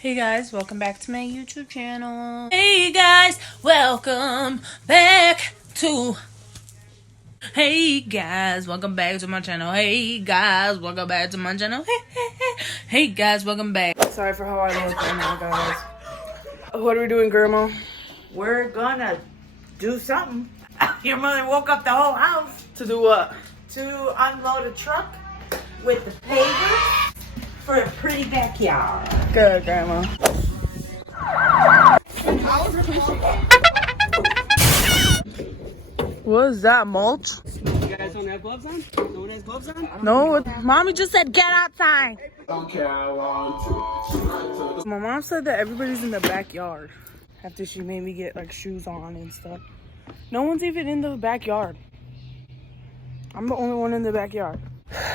Hey guys, welcome back to my YouTube channel. Hey guys, welcome back to Hey guys, welcome back to my channel. Hey guys, welcome back to my channel. Hey guys, welcome back. Sorry for how I look right now, guys. What are we doing, Grandma? We're gonna do something. Your mother woke up the whole house. To do what? To unload a truck with the paver for a pretty backyard. Good, Grandma. What is that, mulch? You guys don't have gloves on? No one has gloves on? No, Mommy just said get outside. My mom said that everybody's in the backyard after she made me get like shoes on and stuff. No one's even in the backyard. I'm the only one in the backyard.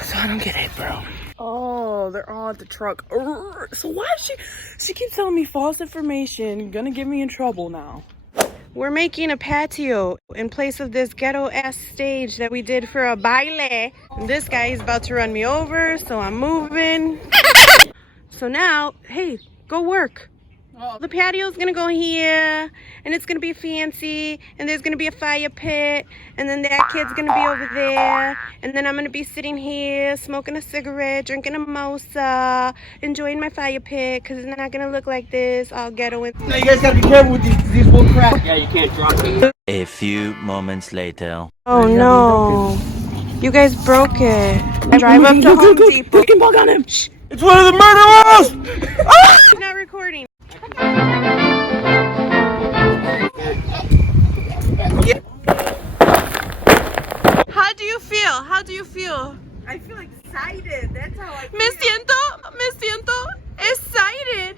So I don't get it, bro. Oh, they're all at the truck. So why is she keeps telling me false information, gonna get me in trouble now. We're making a patio in place of this ghetto-ass stage that we did for a baile. And this guy is about to run me over, so I'm moving. So now, hey, go work. The patio's gonna go here, and it's gonna be fancy, and there's gonna be a fire pit, and then that kid's gonna be over there, and then I'm gonna be sitting here smoking a cigarette, drinking a mimosa, enjoying my fire pit, because it's not gonna look like this all ghetto. No, you guys gotta be careful with these wool crap. Yeah, you can't drop them. A few moments later. Oh no, you guys broke it. I drive up to Home Depot. Fucking bug on him. Shh. It's one of the murderers! I'm not recording. How do you feel? How do you feel? I feel excited. That's how I feel. Me siento excited.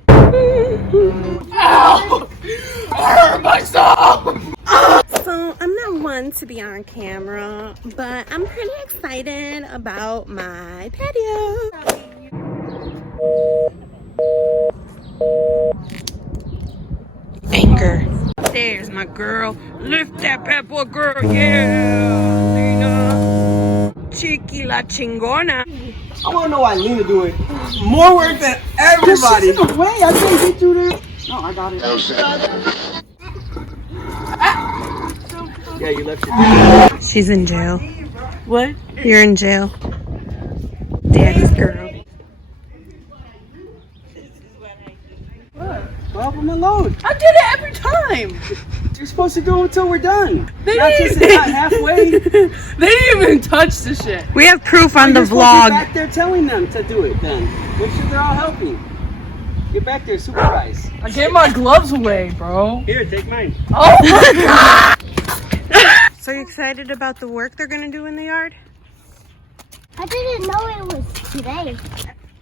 Ow! I hurt myself! So I'm not one to be on camera, but I'm pretty excited about my patio. Anger. There's my girl. Lift that bad boy, girl. Yeah, Lena. Chiqui la chingona. I wanna know why Lena do it. More work than everybody. She's in the way. I can't get you there. No, I got it. Yeah, you left your. She's in jail. What? You're in jail. Daddy's girl. Well, I'm alone. I did it every time. You're supposed to do it until we're done. They Not just not halfway. They didn't even touch the shit. We have proof on the You're supposed to vlog. be back there telling them to do it then. Make sure they're all helping. Get back there, supervise. I gave my gloves away, bro. Here, take mine. Oh my god! So you excited about the work they're gonna do in the yard? I didn't know it was today.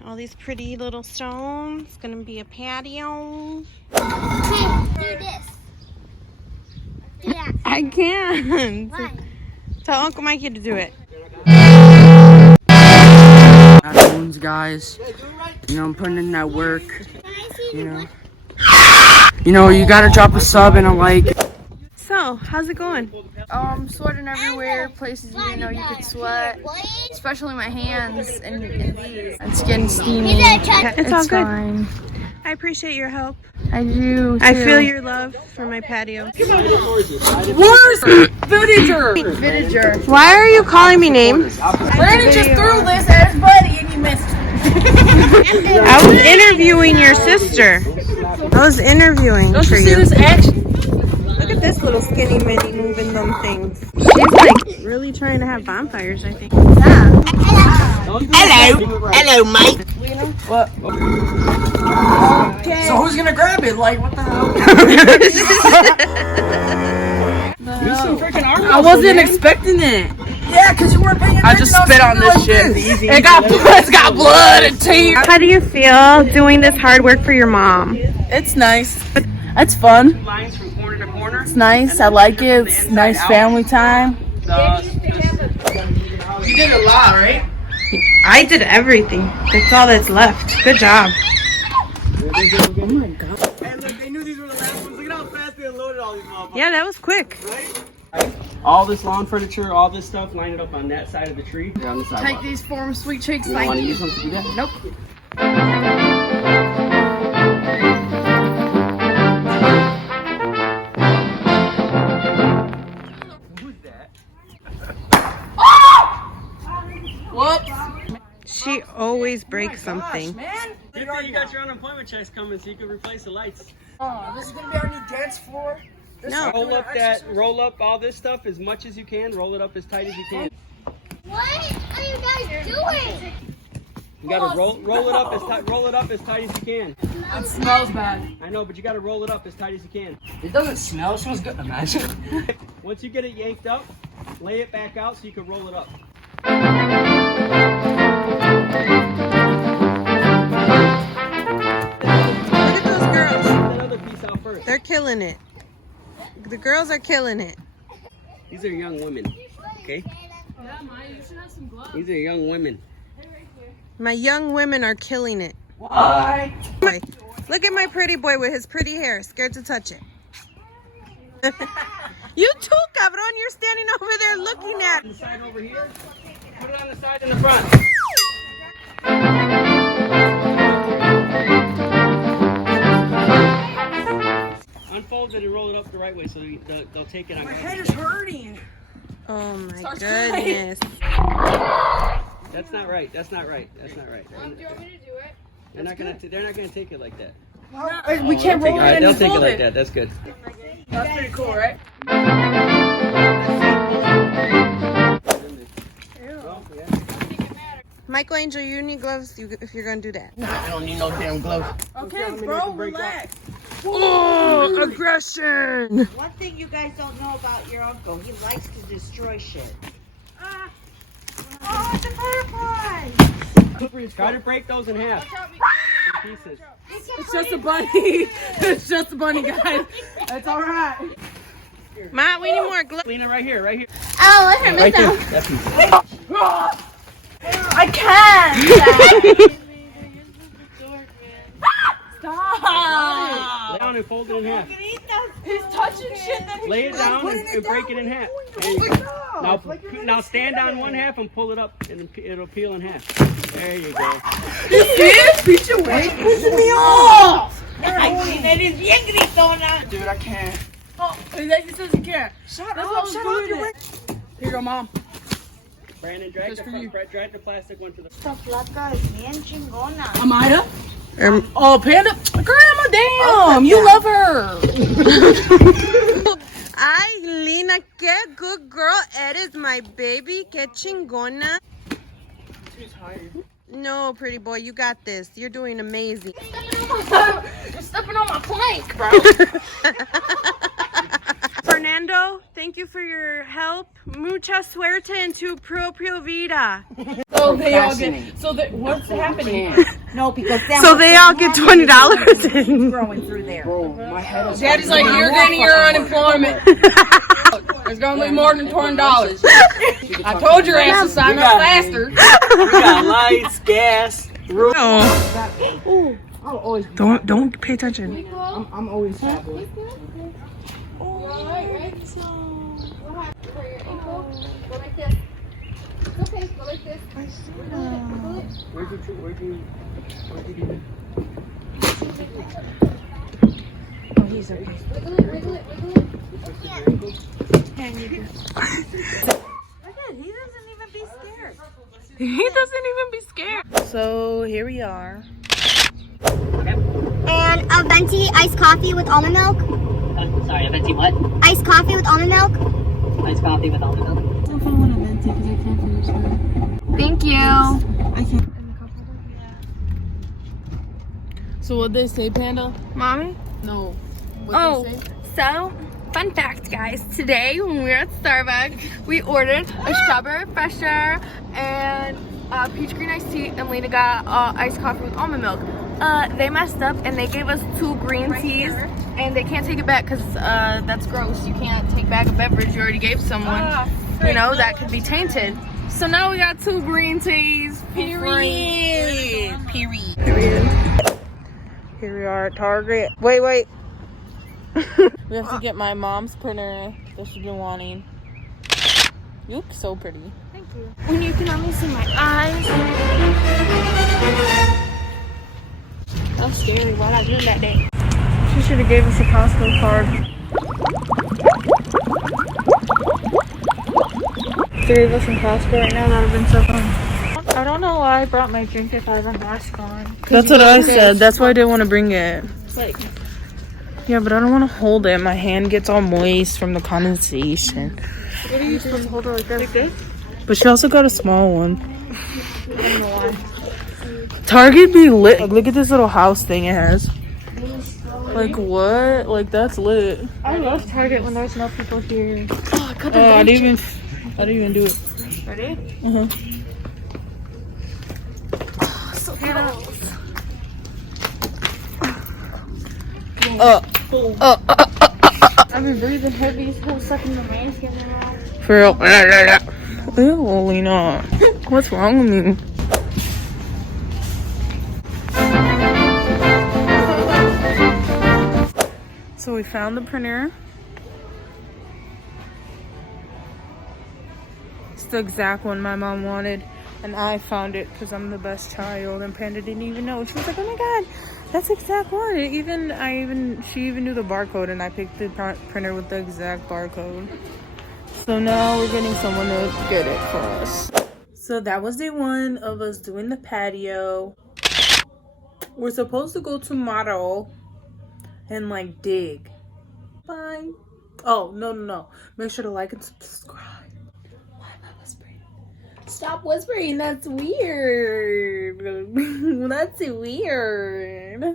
All these pretty little stones. It's gonna be a patio. Okay, do this. Do that. I can't. Why? Tell Uncle Mikey to do it. Afternoons, guys. You know, I'm putting in that work. You know, you gotta drop a sub and a like. So, how's it going? Sweating everywhere, places you didn't know you could sweat, especially my hands and these. It's getting steamy. It's all good. Fine. I appreciate your help. I do. I too. feel your love for my patio. Where's Villager? Why are you calling me names? Brandon just threw this at his buddy and he missed. I was interviewing your sister. I was interviewing Don't for you see you. this action? Look at this little skinny mini moving them things. She's like really trying to have bonfires, I think. Hello, Mike. What? So who's gonna grab it? Like, what the hell? Do some freaking arm I wasn't expecting it. Yeah, because you weren't paying attention. I just spit on this shit. It's got blood and teeth. How do you feel doing this hard work for your mom? It's nice. It's fun. Lines from corner to corner. It's nice. I like it. It's nice family time. You did a lot, right? I did everything. That's all that's left. Good job. Oh my god. Hey, look, they knew these were the last ones. Look at how fast they unloaded all these motherfuckers. Yeah, that was quick. Right? All this lawn furniture, all this stuff, line it up on that side of the tree. Here on the sidewalk. Take these for 'em, sweet cheeks. You Thank want to you. use them to do that? Nope. always break something. Man. You got your unemployment checks coming so you can replace the lights. This is gonna be our new dance floor. No. Roll up all this stuff as much as you can. Roll it up as tight as you can. What are you guys doing? You gotta roll it up as tight. Roll it up as tight as you can. It smells bad. I know, but you gotta roll it up as tight as you can. It doesn't smell. It smells good. Imagine. Once you get it yanked up, lay it back out so you can roll it up. Look at those girls. That other piece out first. They're killing it. The girls are killing it. These are young women, okay? These are young women. My young women are killing it. Why? Look at my pretty boy with his pretty hair. Scared to touch it. You too, cabron. You're standing over there looking at On the side over here. Put it on the side and the front. Unfold it and roll it up the right way so they'll take it on. My head is hurting. Oh my goodness. That's not right. That's not right. That's not right. Do you want me to do it? They're not gonna take it like that. We can't roll it and They'll just take it fold like it. that. That's good. That's pretty cool, right? Michael Angel, you need gloves if you're gonna do that. I don't need no damn gloves. Okay, bro, relax. Oh, aggression! One thing you guys don't know about your uncle, he likes to destroy shit. Oh, it's a butterfly! Try to break those in half. In pieces. It's just a bunny. It's just a bunny, guys. That's all right. Matt, we need more gloves. Clean it right here, right here. Oh, let her Right miss there. out. That piece. I can't. Stop. Lay down and fold it in half. He's touching shit. Lay it down and break it in half. There you go. Now stand on one half and pull it up, and it'll peel in half. There you go. You see it? Beat your way. Pushing me off. Dude, Dude, I can't. Oh, and then he says he can't. Shut up. Shut up. Here you go, Mom. Brandon, drag the plastic one to the. Esta flaca es bien chingona. Amida? Oh, Panda. Grandma, damn. You love her. Ay, Lina, qué good girl eres, my baby. Qué chingona. She's tired. No, pretty boy, you got this. You're doing amazing. You're stepping on my plank, bro. Fernando, thank you for your help. Mucha suerte en tu propia vida. So they all get. So that what's happening? No, because then So they all get $20. growing through there. Bro, my head is Daddy's like, you're getting your unemployment. It's gonna be more than $20. I told your ass to sign up faster. We got lights, gas, roof. No. I'll always be Don't pay attention. I'm always happy. Where'd you do? Oh, he's okay. He doesn't even be scared. So here we are. And a venti iced coffee with almond milk. Sorry, a venti what? Iced coffee with almond milk. Iced coffee with almond milk. Thank you. So what they say, Panda? Mommy? No. Oh, so fun fact, guys. Today when we were at Starbucks, we ordered a strawberry fresher and peach green iced tea, and Lena got iced coffee with almond milk. They messed up and they gave us 2 green teas, and they can't take it back because that's gross. You can't take back a beverage you already gave someone. You know, that could be tainted. So now we got 2 green teas. Period. Here we are at Target. Wait. We have to get my mom's printer that she's been wanting. You look so pretty. Thank you. When you can only see my eyes. That was scary. Why did I do that day? She should have gave us a Costco card. 3 of us in Costco right now. That would have been so fun. I don't don't know why I brought my drink if I have a mask on. That's what I said. That's why I didn't want to bring it. Like, Yeah, but I don't want to hold it. My hand gets all moist from the condensation. what are you supposed to hold it like this? Like this? But she also got a small one. Target be lit. Like, look at this little house thing it has. Like, what? Like, that's lit. I love Target when there's no people here. Oh, I didn't even do it. Ready? Uh-huh. So close. I've been breathing heavy this whole second the mask in my mouth. For real. Ew, Lena. What's wrong with me? So we found the printer. It's the exact one my mom wanted. And I found it because I'm the best child. And Panda didn't even know. She was like, oh my god, that's the exact one. She even knew the barcode, and I picked the printer with the exact barcode. So now we're getting someone to get it for us. So that was day one of us doing the patio. We're supposed to go tomorrow and like dig. Bye. Oh, no. Make sure to like and subscribe. Why am I whispering? Stop whispering. That's weird. That's weird.